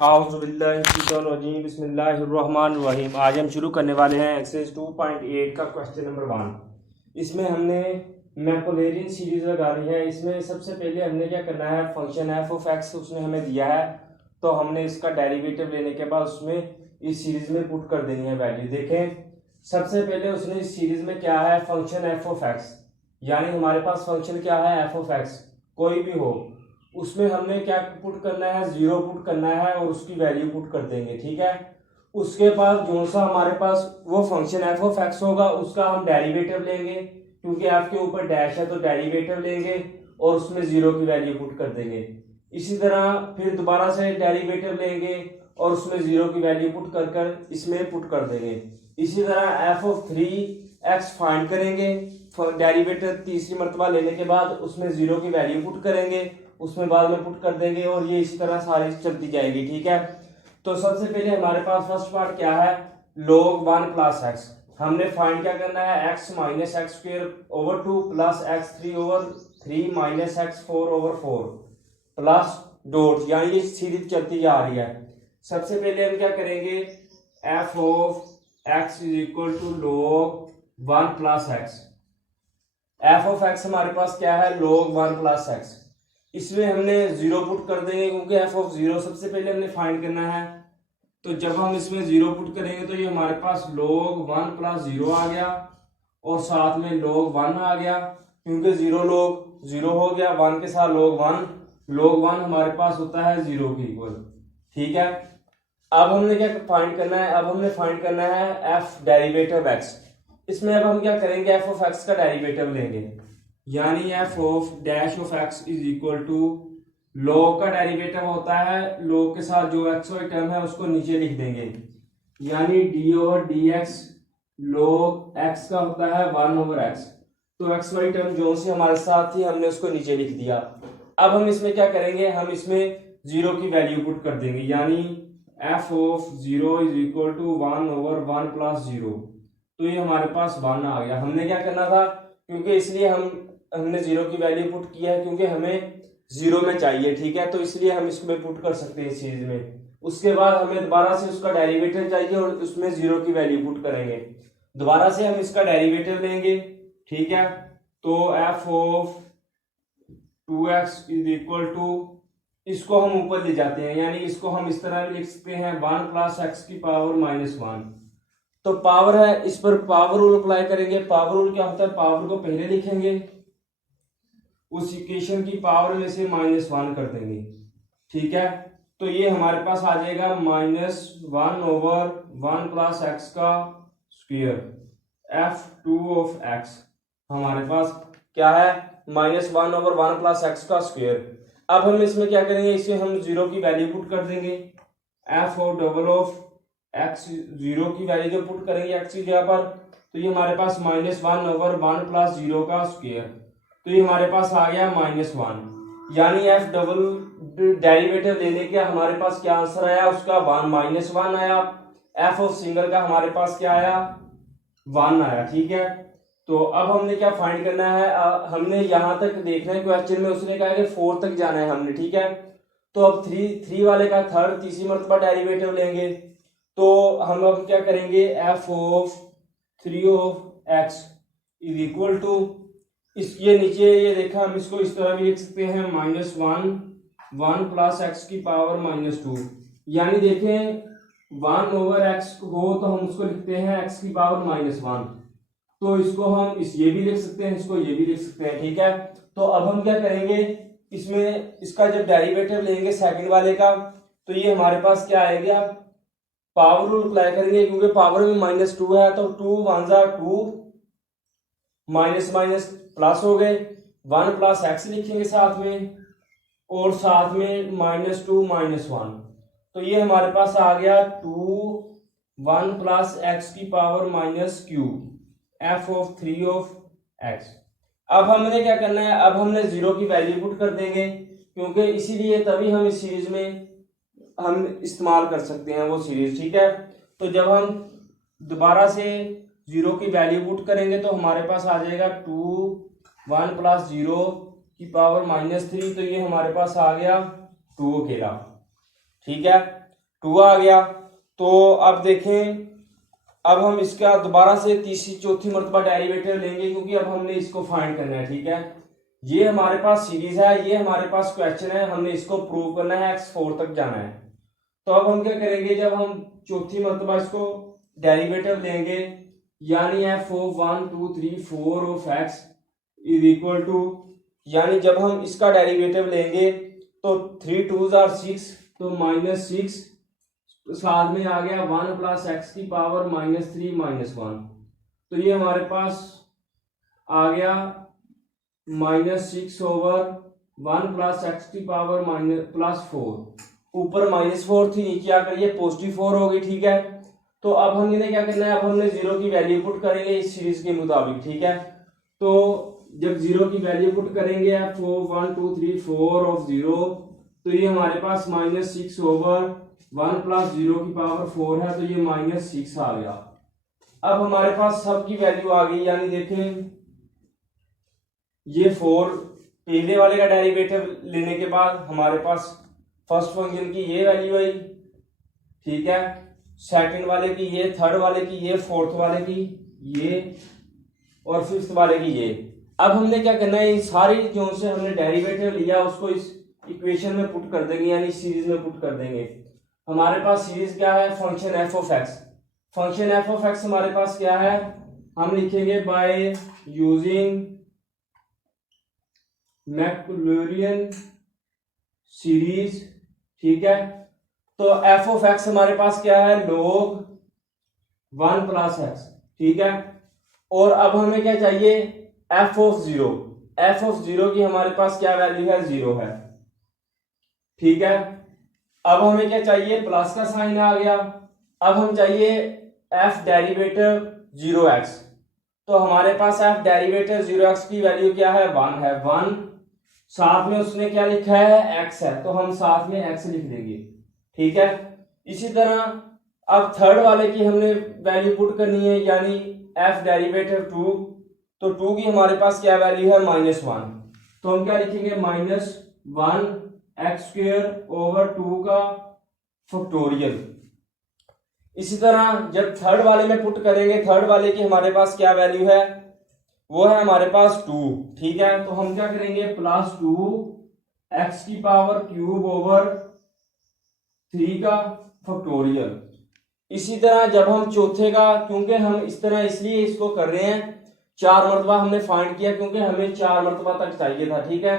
आउज़ुबिल्लाहिमिनश्शैतानिर्रजीम बिस्मिल्लाहिर्रहमानिर्रहीम। आज हम शुरू करने वाले हैं एक्सरसाइज 2.8 का क्वेश्चन नंबर 1। इसमें हमने मैक्लॉरिन सीरीज लगानी है। इसमें सबसे पहले हमने क्या करना है, फंक्शन एफ ऑफ एक्स उसने हमें दिया है, तो हमने इसका डेरिवेटिव लेने के बाद उसमें इस सीरीज में पुट कर देनी है वैल्यू। देखें, सबसे पहले उसने इस सीरीज में क्या है, फंक्शन एफ ऑफ एक्स, यानी हमारे पास फंक्शन क्या है, एफ ऑफ एक्स कोई भी हो, उसमें हमने क्या पुट करना है, जीरो पुट करना है और उसकी वैल्यू पुट कर देंगे। ठीक है, उसके बाद जो सा हमारे पास वो फंक्शन एफ ऑफ एक्स होगा उसका हम डेरिवेटिव लेंगे, क्योंकि एफ के ऊपर डैश है तो डेरिवेटिव लेंगे और उसमें जीरो की वैल्यू पुट कर देंगे। इसी तरह फिर दोबारा से डेरिवेटिव लेंगे और उसमें जीरो की वैल्यू पुट कर कर इसमें पुट कर देंगे। इसी तरह एफ ऑफ 3x फाइंड करेंगे, डेरिवेटिव तीसरी मरतबा लेने के बाद उसमें जीरो की वैल्यू पुट करेंगे, उसमें बाद में पुट कर देंगे और ये इसी तरह सारी चलती जाएगी। ठीक है, तो सबसे पहले हमारे पास फर्स्ट पार्ट क्या है, log 1 प्लस एक्स। हमने फाइंड क्या करना है, x minus x square over 2 plus x 3 over 3 minus x 4 over 4 plus dot, यानी ये सीरीज चलती जा रही है। सबसे पहले हम क्या करेंगे, f of x is equal to log 1 plus x. f of x हमारे पास क्या है, log 1 प्लस एक्स। इसमें हमने जीरो पुट कर देंगे क्योंकि एफ ऑफ जीरो सबसे पहले हमने फाइंड करना है। तो जब हम इसमें जीरो पुट करेंगे तो ये हमारे पास log 1 प्लस जीरो आ गया और साथ में log 1 आ गया, क्योंकि जीरो log जीरो हो गया, 1 के साथ log 1 हमारे पास होता है जीरो के इक्वल। ठीक है, अब हमने क्या फाइंड करना है, अब हमने फाइंड करना है एफ डेरिवेटिव एक्स। इसमें अब हम क्या करेंगे, एफ ऑफ एक्स का डेरिवेटिव लेंगे, यानी f of dash of x is equal to log का डेरिवेटिव होता है, log के साथ जो एक्स वाई टर्म है उसको नीचे लिख देंगे, यानी D over D x log x का होता है 1 ओवर एक्स। तो एक्स वाई टर्म जो सी हमारे साथ थी हमने उसको नीचे लिख दिया। अब हम इसमें क्या करेंगे, हम इसमें जीरो की वैल्यू पुट कर देंगे, यानी f of zero is equal to 1 over 1 plus zero. तो ये हमारे पास 1 आ गया। हमने क्या करना था, क्योंकि इसलिए हमने जीरो की वैल्यू पुट किया है क्योंकि हमें जीरो में चाहिए। ठीक है, तो इसलिए हम इसमें पुट कर सकते हैं इस चीज में। उसके बाद हमें दोबारा से उसका डेरिवेटिव चाहिए और उसमें जीरो की वैल्यू पुट करेंगे। दोबारा से हम इसका डेरिवेटिव लेंगे। ठीक है, तो f of 2x is equal to, इसको हम ऊपर ले जाते हैं, यानी इसको हम इस तरह लिख सकते हैं 1 प्लस एक्स की पावर माइनस 1। तो पावर है, इस पर पावर रूल अप्लाई करेंगे। पावर रूल क्या होता है, पावर को पहले लिखेंगे, उस इक्वेशन की पावर में से -1 कर देंगे। ठीक है, तो ये हमारे पास आ जाएगा -1 ओवर 1 प्लस एक्स का स्क्वायर f2 ऑफ x। हमारे पास क्या है, -1 ओवर 1 प्लस एक्स का स्क्वायर। अब हम इसमें क्या करेंगे, इसे हम जीरो की वैल्यू पुट कर देंगे, f और डबल ऑफ x, जीरो की वैल्यू जो पुट करेंगे x की जगह पर, तो ये हमारे पास -1 ओवर 1 प्लस जीरो का स्क्वायर। तो ये हमारे पास आ गया -1, यानी एफ डबल डेरिवेटिव लेने के हमारे पास क्या आंसर आया, उसका -1 आया। एफ ऑफ सिंगल का हमारे पास क्या आया, 1 आया। ठीक है, तो अब हमने क्या फाइंड करना है, हमने यहां तक देखना है क्वेश्चन में, उसने कहा कि 4 तक जाना है हमने। ठीक है, तो अब 3 वाले का थर्ड तीसरी मरतबा डेरिवेटिव लेंगे। तो हम अब क्या करेंगे, f of 3 of x is equal to, इस ये नीचे ये देखा, हम इसको इस तरह भी लिख सकते हैं -1 प्लस एक्स की पावर -2, यानी देखें 1 ओवर एक्स हो तो हम उसको लिखते हैं x की पावर -1। तो इसको हम ये भी लिख सकते हैं, इसको ये भी लिख सकते हैं। ठीक है, तो अब हम क्या करेंगे, इसमें इसका जब डेरिवेटिव लेंगे सेकंड वाले का, तो ये हमारे पास क्या आएगा, पावर रूल अप्लाई करेंगे, क्योंकि पावर में -2 है तो 2 1 जा 2, माइनस माइनस प्लस हो गए, 1 प्लस एक्स लिखेंगे साथ में, और साथ में -2 -1। तो ये हमारे पास आ गया 2 1 प्लस एक्स की power -q F of 3 of x. अब हमने क्या करना है, अब हमने जीरो की वैल्यू पुट कर देंगे, क्योंकि इसीलिए तभी हम इस सीरीज में हम इस्तेमाल कर सकते हैं वो सीरीज। ठीक है, तो जब हम दोबारा से जीरो की वैल्यू पुट करेंगे तो हमारे पास आ जाएगा 2 1 प्लस जीरो की पावर -3। तो ये हमारे पास आ गया 2 अकेला। ठीक है, 2 आ गया। तो अब देखें, अब हम इसका दोबारा से तीसरी चौथी मरतबा डेरिवेटिव लेंगे क्योंकि अब हमने इसको फाइंड करना है। ठीक है, ये हमारे पास सीरीज है, ये हमारे पास क्वेश्चन है, हमने इसको प्रूव करना है, x4 तक जाना है। तो अब हम क्या करेंगे, जब हम चौथी मरतबा इसको डेरिवेटिव लेंगे यानी f of 1 2 3 4 of x is equal to, यानी जब हम इसका डेरिवेटिव लेंगे तो 3 2s are 6, तो -6 साथ में आ गया 1 प्लस एक्स की पावर -3 -1, तो ये हमारे पास आ गया -6 ओवर 1 प्लस एक्स की पावर +4, ऊपर -4 थी, नीचे आकर ये +4 हो गई। ठीक है, तो अब हमने क्या करना है, अब हमने 0 की वैल्यू पुट करेंगे इस सीरीज के मुताबिक। ठीक है, तो जब 0 की वैल्यू पुट करेंगे f 1 2 3 4 ऑफ 0, तो ये हमारे पास -6 ओवर 1 प्लस 0 की पावर 4 है, तो ये -6 आ गया। अब हमारे पास सब की वैल्यू आ गई, यानी देखें ये 4 पहले वाले का डेरिवेटिव लेने के बाद हमारे पास फर्स्ट फंक्शन की ये वैल्यू आई। ठीक है, सेकंड वाले की ये, थर्ड वाले की ये, फोर्थ वाले की ये और फिफ्थ वाले की ये। अब हमने क्या करना है, इन सारी जो से हमने डेरिवेटिव लिया उसको इस इक्वेशन में पुट कर देंगे, यानी सीरीज में पुट कर देंगे। हमारे पास सीरीज क्या है, function F of x. Function F of x हमारे पास क्या है, हम लिखेंगे बाय यूजिंग मैक्लॉरिन सीरीज। ठीक है, तो एफ ऑफ एक्स हमारे पास क्या है, log 1 प्लस एक्स। ठीक है, और अब हमें क्या चाहिए, एफ ऑफ 0। एफ ऑफ 0 की हमारे पास क्या वैल्यू है, 0 है। ठीक है, अब हमें क्या चाहिए, प्लस का साइन आ गया। अब हम चाहिए एफ डेरिवेटिव 0x, तो हमारे पास एफ डेरिवेटिव 0x की वैल्यू क्या है, 1 है। 1 साथ में उसने क्या लिखा है, x है, तो हम साथ में x लिख देंगे। ठीक है, इसी तरह अब थर्ड वाले की हमने वैल्यू पुट करनी है, यानी एफ डेरिवेटिव 2, तो 2 की हमारे पास क्या वैल्यू है, -1, तो हम क्या लिखेंगे, -1 x² ओवर 2 का फैक्टोरियल। इसी तरह जब थर्ड वाले में पुट करेंगे, थर्ड वाले की हमारे पास क्या वैल्यू है, वो है हमारे पास 2। ठीक है, तो हम क्या करेंगे, +2 x की पावर क्यूब ओवर 3 का फैक्टोरियल। इसी तरह जब हम चौथे का, क्योंकि हम इस तरह इसलिए इसको कर रहे हैं, 4 मरतबा हमने फाइंड किया क्योंकि हमें 4 मरतबा तक चाहिए था। ठीक है,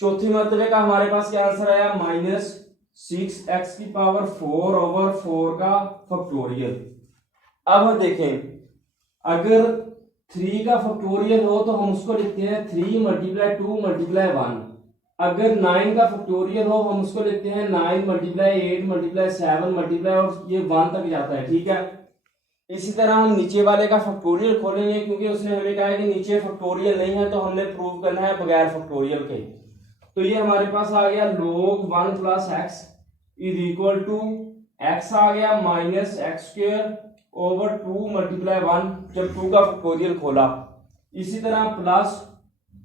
चौथी मरतबे का हमारे पास क्या आंसर आया, -6x की पावर 4 ओवर 4 का फैक्टोरियल। अब देखें, अगर 3 का फैक्टोरियल हो तो हम उसको लिखते हैं 3 × 2 × 1। अगर 9 का फैक्टोरियल हो हम उसको लिखते हैं 9 × 8 × 7 मल्टीप्लाई, और ये 1 तक जाता है। ठीक है, इसी तरह हम नीचे वाले का फैक्टोरियल खोलेंगे क्योंकि उसने हमें कहा है कि नीचे फैक्टोरियल नहीं है, तो हमने प्रूव करना है बगैर फैक्टोरियल के। तो ये हमारे पास आ गया log 1 plus x is equal to x आ गया -x² ओवर 2 × 1, जब 2 का फैक्टोरियल खोला। इसी तरह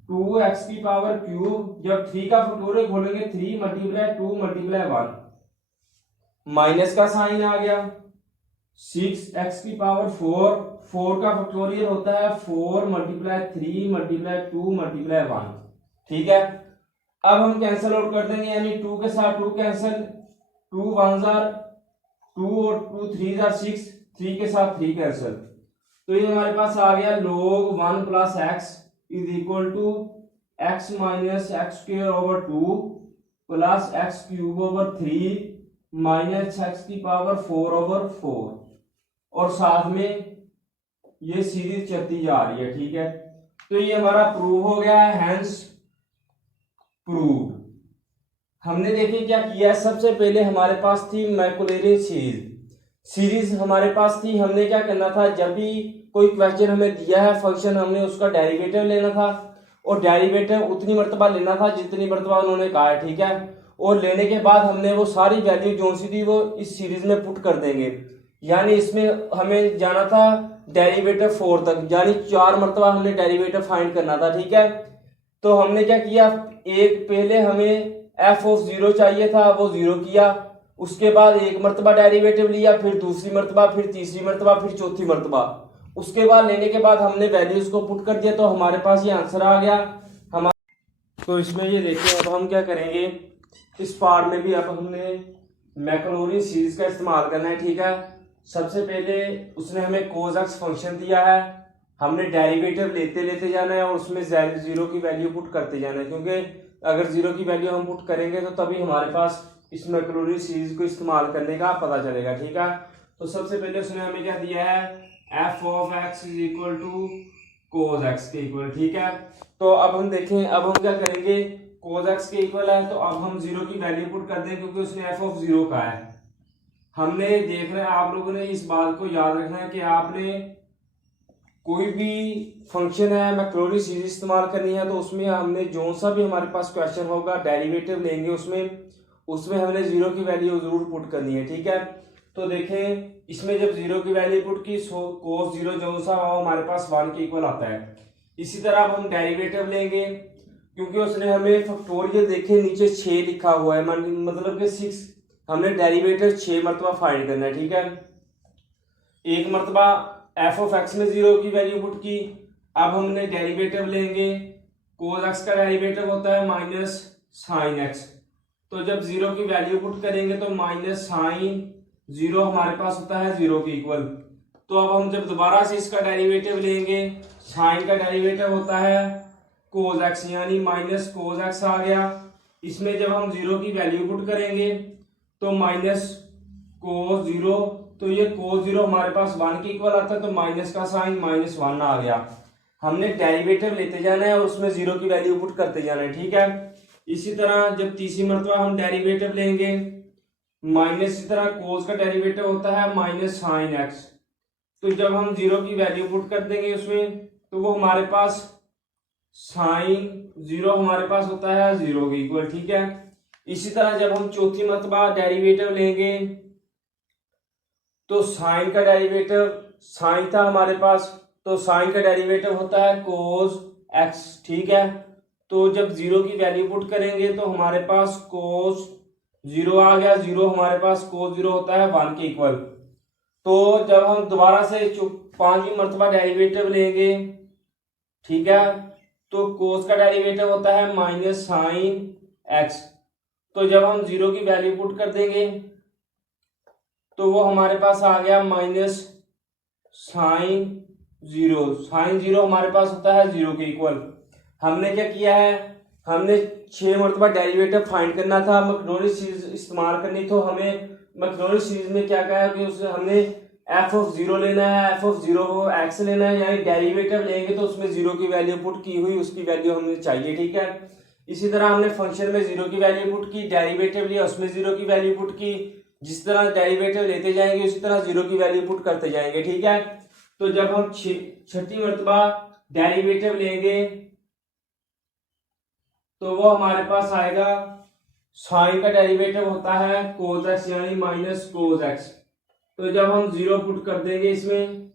+2x की पावर क्यूब, जब 3 का फैक्टोरियल खोलेंगे 3 × 2 × 1, माइनस का साइन आ गया। 6x की पावर 4 का फैक्टोरियल होता है 4 × 3 × 2 × 1। ठीक है, अब हम कैंसिल आउट कर देंगे, यानी 2 के साथ 2 कैंसिल, 2 1s are 2 और 2 3s are 6, 3 के साथ 3 कैंसिल, तो ये हमारे पास आ गया log 1 plus x is equal to x - x² over 2 plus x³ over 3 minus x की पावर 4 ओवर 4, और साथ में ये सीरीज चलती जा रही है। ठीक है, तो ये हमारा प्रूव हो गया है, हेंस प्रूव। हमने देखिए क्या किया है, सबसे पहले हमारे पास थी मैक्लॉरिन सीरीज हमारे पास थी। हमने क्या करना था, जब भी कोई क्वेश्चन हमें दिया है फंक्शन, हमने उसका डेरिवेटिव लेना था, और डेरिवेटिव उतनी मरतबा लेना था जितनी मरतबा उन्होंने कहा है। ठीक है, और लेने के बाद हमने वो सारी वैल्यू जो सी थी वो इस सीरीज में पुट कर देंगे, यानी इसमें हमें जाना था डेरिवेटिव 4 तक, यानी 4 मरतबा हमने डेरिवेटिव फाइंड करना था। ठीक है, तो हमने क्या किया, एक पहले हमें f ऑफ 0 चाहिए था, वो 0 किया, उसके बाद एक मरतबा डेरिवेटिव लिया, फिर दूसरी मरतबा, फिर तीसरी मरतबा, फिर चौथी मरतबा। उसके बाद लेने के बाद हमने वैल्यूज को पुट कर दिया, तो हमारे पास ये आंसर आ गया हमारा। तो इसमें ये देखिए, अब हम क्या करेंगे, इस पार्ट में भी अब हमने मैक्लॉरिन सीरीज का इस्तेमाल करना है। ठीक है, सबसे पहले उसने हमें cos x फंक्शन दिया है, हमने डेरिवेटिव लेते लेते जाना है और उसमें जीरो की वैल्यू पुट करते जाना है, क्योंकि अगर जीरो की वैल्यू हम पुट करेंगे तो तभी हमारे पास इस मैक्लॉरिन सीरीज को इस्तेमाल करने का पता चलेगा। ठीक है, तो सबसे पहले उसने हमें क्या दिया है, f of x is equal to cos x के इक्वल। ठीक है, तो अब हम देखें, अब हम क्या करेंगे, cos x के इक्वल है तो अब हम जीरो की वैल्यू पुट कर दें, क्योंकि उसने f ऑफ जीरो का है। हमने देखना है, आप लोगों ने इस बात को याद रखना है कि आपने कोई भी फंक्शन है मैक्लॉरिन सीरीज इस्तेमाल करनी है, तो उसमें हमने जो सा भी हमारे पास क्वेश्चन होगा डेरिवेटिव लेंगे, उसमें हमने जीरो की वैल्यू जरूर पुट करनी है। ठीक है, तो देखें, इसमें जब जीरो की वैल्यू पुट की, कोस जीरो जो सा हो हमारे पास 1 के इक्वल आता है। इसी तरह अब हम डेरिवेटिव लेंगे, क्योंकि उसने हमें फैक्टोरियल देखे नीचे 6 लिखा हुआ है, मतलब कि 6, हमने डेरिवेटिव 6 मरतबा फाइंड करना है। ठीक है, एक मरतबा f ऑफ x में जीरो की वैल्यू पुट की, अब हमने डेरिवेटिव लेंगे, cos x का डेरिवेटिव होता है माइनस साइन x, तो जब जीरो की वैल्यू पुट करेंगे तो माइनस साइन जीरो हमारे पास होता है जीरो के इक्वल। तो अब हम जब दोबारा से इसका डेरिवेटिव लेंगे, साइन का डेरिवेटिव होता है cos x, यानी माइनस cos x आ गया। इसमें जब हम जीरो की वैल्यू पुट करेंगे तो माइनस cos जीरो, तो ये cos जीरो हमारे पास 1 के इक्वल आता है, तो माइनस का साइन माइनस 1 आ गया। हमने डेरिवेटिव लेते जाना है और उसमें जीरो की वैल्यू पुट करते जाना है। ठीक है, इसी तरह जब तीसरी मरतबा हम डेरिवेटिव लेंगे, माइनस, इसी तरह cos का डेरिवेटिव होता है माइनस साइन x, तो जब हम जीरो की वैल्यू पुट कर देंगे उसमें, तो वो हमारे पास साइन जीरो हमारे पास होता है जीरो के इक्वल। ठीक है, इसी तरह जब हम चौथी मरतबा डेरिवेटिव लेंगे, तो साइन का डेरिवेटिव, साइन था हमारे पास, तो साइन का डेरिवेटिव होता है cos x। ठीक है, तो जब जीरो की वैल्यू पुट करेंगे तो हमारे पास cos जीरो आ गया, जीरो हमारे पास cos जीरो होता है 1 के इक्वल। तो जब हम दोबारा से 5वीं मरतबा डेरिवेटिव लेंगे, ठीक है, तो cos का डेरिवेटिव होता है माइनस साइन x, तो जब हम जीरो की वैल्यू पुट कर देंगे तो वो हमारे पास आ गया minus sine zero, sine zero हमारे पास होता है जीरो के इक्वल। हमने क्या किया है, हमने 6 मरतबा डेरिवेटिव फाइंड करना था, मैक्लॉरिन सीरीज इस्तेमाल करनी, तो हमें मैक्लॉरिन सीरीज में क्या कहा है कि उससे हमने f ऑफ जीरो लेना है, f ऑफ जीरो को x लेना है, यानी डेरिवेटिव लेंगे तो उसमें जीरो की वैल्यू पुट की हुई उसकी वैल्यू हमें चाहिए। ठीक है, इसी तरह हमने फंक्शन में जीरो की वैल्यू पुट की, डेरिवेटिव लिया उसमें जीरो की वैल्यू पुट की, जिस तरह डेरिवेटिव लेते जाएंगे उसी तरह जीरो की वैल्यू पुट करते जाएंगे। ठीक है, तो जब हम छठी मरतबा डेरिवेटिव लेंगे तो वो हमारे पास आएगा, साइन का डेरिवेटिव होता है cos x, यानी माइनस cos x, तो जब हम जीरो पुट कर देंगे इसमें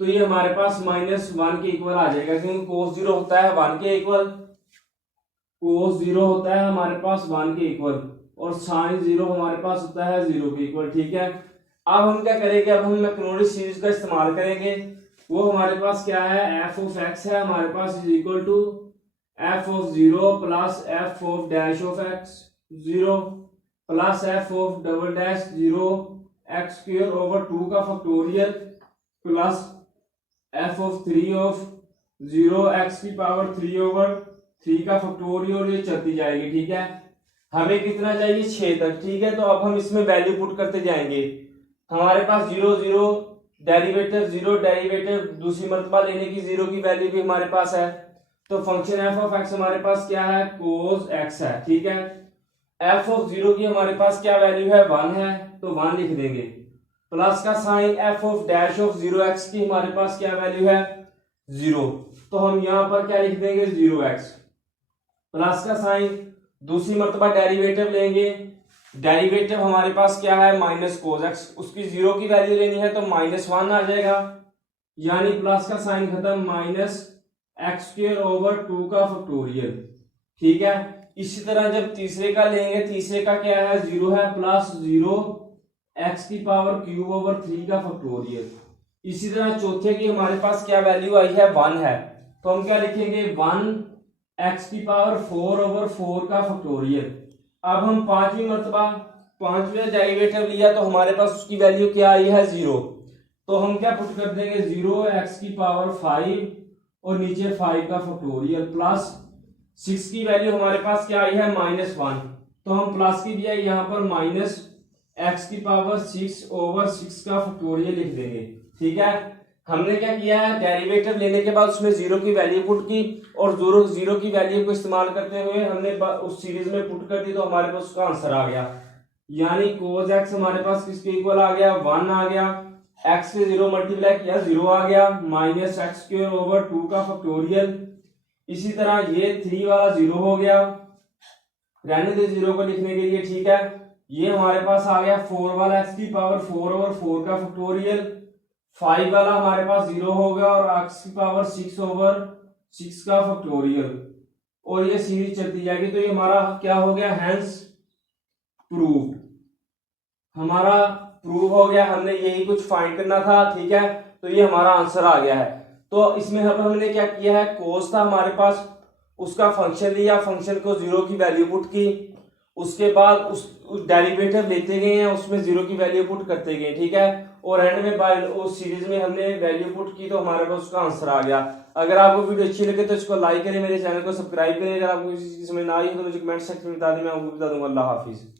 तो ये हमारे पास माइनस 1 के इक्वल आ जाएगा, क्योंकि cos जीरो होता है 1 के इक्वल, cos जीरो होता है हमारे पास 1 के इक्वल, और साइन जीरो हमारे पास होता है 0 के इक्वल। ठीक है, अब हम क्या करेंगे, अब हम मैक्लॉरिन सीरीज का इस्तेमाल करेंगे। वो हमारे पास क्या है, f ऑफ x है हमारे पास is equal to f of zero plus f of dash of x zero plus f of double dash zero x square over 2 का factorial plus f of 3 of zero x की power 3 over 3 का factorial, ये चलती जाएगी। ठीक है, हमें कितना चाहिए, 6 तक। ठीक है, तो अब हम इसमें वैल्यू पुट करते जाएंगे। हमारे पास zero zero derivative, zero derivative दूसरी मरतबा लेने की जीरो की वैल्यू भी हमारे पास है, तो फंक्शन f ऑफ x हमारे पास क्या है, cos x है। ठीक है, f ऑफ जीरो की हमारे पास क्या वैल्यू है, 1 है, तो 1 लिख देंगे, प्लस का sign f of dash of zero x की हमारे पास क्या वैल्यू है, 0, तो हम यहां पर क्या लिख देंगे, 0x, प्लस का साइन दूसरी मरतबा डेरिवेटिव लेंगे, डेरिवेटिव हमारे पास क्या है, माइनस cos x, उसकी जीरो की वैल्यू लेनी है तो माइनस 1 आ जाएगा, यानी प्लस का साइन खत्म, माइनस x स्क्वायर ओवर 2 का फैक्टोरियल। ठीक है, इसी तरह जब तीसरे का लेंगे, तीसरे का क्या है, 0 है, प्लस 0 एक्स की पावर क्यूब ओवर 3 का फैक्टोरियल। इसी तरह चौथे की हमारे पास क्या वैल्यू आई है, 1 है, तो हम क्या लिखेंगे, 1 एक्स की पावर 4 ओवर 4 का फैक्टोरियल। अब हम पांचवी मर्तबा पांचवें डेरिवेटिव लिया तो हमारे पास उसकी वैल्यू क्या आई है, 0, तो हम क्या पुट कर देंगे, 0 एक्स की पावर 5 और नीचे 5 का फैक्टोरियल प्लस 6 की वैल्यू हमारे पास क्या आई है, -1, तो हम प्लस की बजाय यहाँ पर माइनस एक्स की पावर 6 ओवर 6 का फैक्टोरियल लिख देंगे। ठीक है, हमने क्या किया है, डेरिवेटिव लेने के बाद उसमें 0 की वैल्यू पुट की और 0 की वैल्यू को इस्तेमाल करते हुए हमने उस सीरीज में पुट कर दी, तो हमारे पास उसका आंसर आ गया। यानी cos x हमारे पास किसके इक्वल आ गया, 1 आ गया, x से 0 मल्टीप्लाई किया 0 आ गया, माइनस एक्स स्क्वायर ओवर 2 का फैक्टोरियल। इसी तरह ये 3 वाला 0 हो गया, रहने दे 0 को लिखने के लिए। ठीक है, ये हमारे पास आ गया 4 वाला x की पावर 4 ओवर 4 का फैक्टोरियल, 5 वाला हमारे पास 0 होगा और x की पावर 6 ओवर 6 का फैक्टोरियल, और ये सीरीज चलती जाएगी। तो ये हमारा क्या हो गया, हेंस प्रूव, हमारा प्रूव हो गया, हमने यही कुछ फाइंड करना था। ठीक है, तो ये हमारा आंसर आ गया है। तो इसमें हमने क्या किया है, कोस था हमारे पास, उसका फंक्शन लिया, फंक्शन को 0 की वैल्यू पुट की, उसके बाद उस डेरिवेटिव लेते गए हैं, उसमें 0 की वैल्यू पुट करते गए। ठीक है, और एंड में बाय उस सीरीज में हमने वैल्यू पुट की तो हमारे पास उसका आंसर आ गया। अगर आपको वीडियो अच्छी लगे तो इसको लाइक करें, मेरे चैनल को सब्सक्राइब करें। अगर आपको किसी चीज समझ ना आई हो तो मुझे कमेंट सेक्शन में बता दें, मैं आपको बता दूंगा। अल्लाह हाफिज।